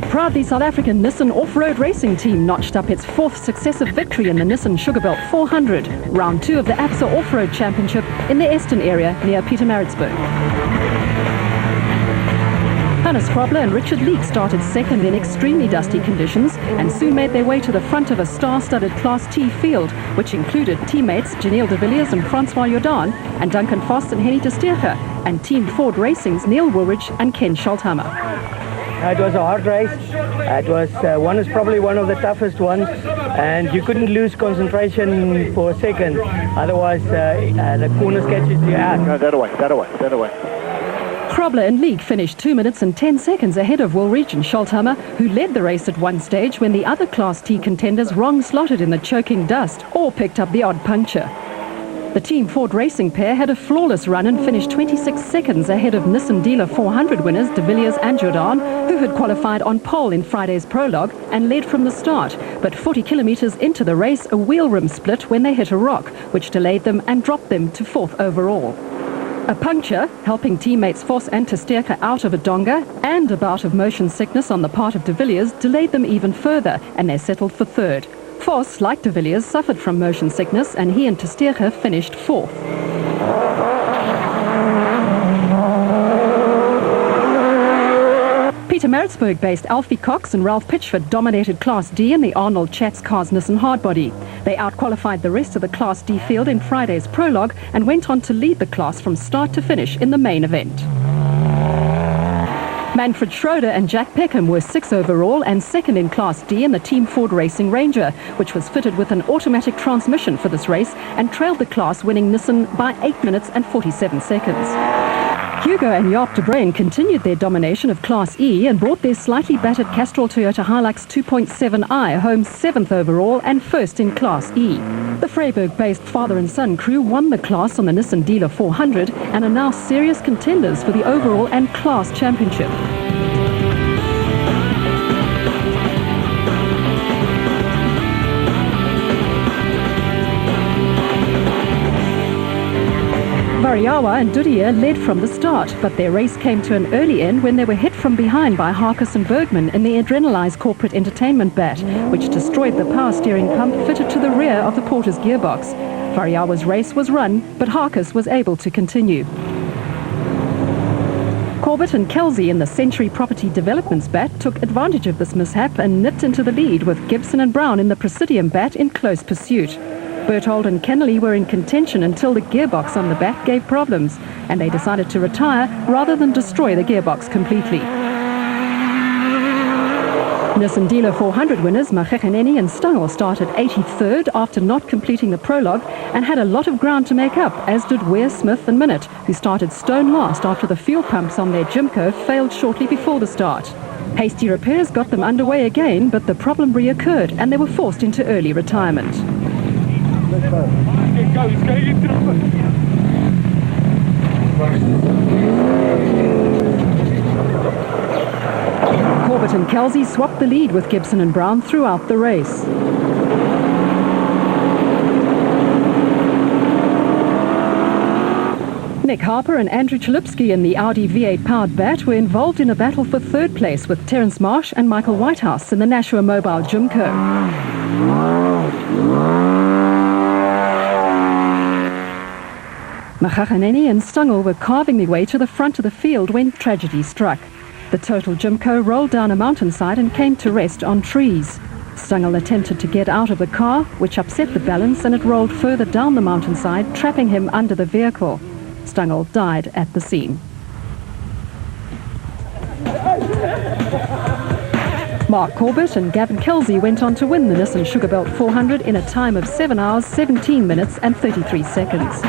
The proudly South African Nissan off-road racing team notched up its fourth successive victory in the Nissan Sugarbelt 400, round 2 of the ABSA Off-Road Championship in the Eston area near Pietermaritzburg. Hannes Krobler and Richard Leek started second in extremely dusty conditions and soon made their way to the front of a star-studded Class T field, which included teammates Janelle de Villiers and Francois Jordan, and Duncan Vos and Henny de Steege, and Team Ford Racing's Neil Woolridge and Ken Scholthammer. It was a hard race. It was probably one of the toughest ones, and you couldn't lose concentration for a second, otherwise the corner sketches you out. No, that away. Krobler and Leek finished 2 minutes and 10 seconds ahead of Woolridge and Scholthammer, who led the race at one stage when the other Class T contenders wrong-slotted in the choking dust or picked up the odd puncture. The Team Ford Racing pair had a flawless run and finished 26 seconds ahead of Nissan Dealer 400 winners de Villiers and Jordan, who had qualified on pole in Friday's prologue and led from the start. But 40 kilometers into the race, a wheel rim split when they hit a rock, which delayed them and dropped them to 4th overall. A puncture, helping teammates Vos and te Steege out of a donga, and a bout of motion sickness on the part of de Villiers delayed them even further, and they settled for 3rd. Vos, like de Villiers, suffered from motion sickness, and he and te Steege finished 4th. Pietermaritzburg-based Alfie Cox and Ralph Pitchford dominated Class D in the Arnold Chats Cars Nissan Hardbody. They outqualified the rest of the Class D field in Friday's prologue and went on to lead the class from start to finish in the main event. Manfred Schroeder and Jack Peckham were 6th overall and 2nd in Class D in the Team Ford Racing Ranger, which was fitted with an automatic transmission for this race and trailed the class, winning Nissan by 8 minutes and 47 seconds. Hugo and Jaap de Bruin continued their domination of Class E and brought their slightly battered Castrol Toyota Hilux 2.7i home 7th overall and 1st in Class E. The Freiburg-based father and son crew won the class on the Nissan Dealer 400 and are now serious contenders for the overall and class championship. Variawa and Dudier led from the start, but their race came to an early end when they were hit from behind by Harkus and Bergman in the Adrenalize corporate entertainment bat, which destroyed the power steering pump fitted to the rear of the Porter's gearbox. Variawa's race was run, but Harkus was able to continue. Corbett and Kelsey in the Century Property Developments bat took advantage of this mishap and nipped into the lead, with Gibson and Brown in the Presidium bat in close pursuit. Berthold and Kennelly were in contention until the gearbox on the bat gave problems, and they decided to retire rather than destroy the gearbox completely. Nissan Dealer 400 winners Magegheneni and Stangl started 83rd after not completing the prologue and had a lot of ground to make up, as did Ware, Smith and Minute, who started stone last after the fuel pumps on their Jimco failed shortly before the start. Hasty repairs got them underway again, but the problem reoccurred and they were forced into early retirement. Corbett and Kelsey swapped the lead with Gibson and Brown throughout the race. Nick Harper and Andrew Chalupsky in the Audi V8 powered bat were involved in a battle for 3rd place with Terence Marsh and Michael Whitehouse in the Nashua Mobile Jimco. Magegheneni and Stangl were carving their way to the front of the field when tragedy struck. The total Jimco rolled down a mountainside and came to rest on trees. Stangl attempted to get out of the car, which upset the balance, and it rolled further down the mountainside, trapping him under the vehicle. Stangl died at the scene. Mark Corbett and Gavin Kelsey went on to win the Nissan Sugarbelt 400 in a time of 7 hours, 17 minutes and 33 seconds.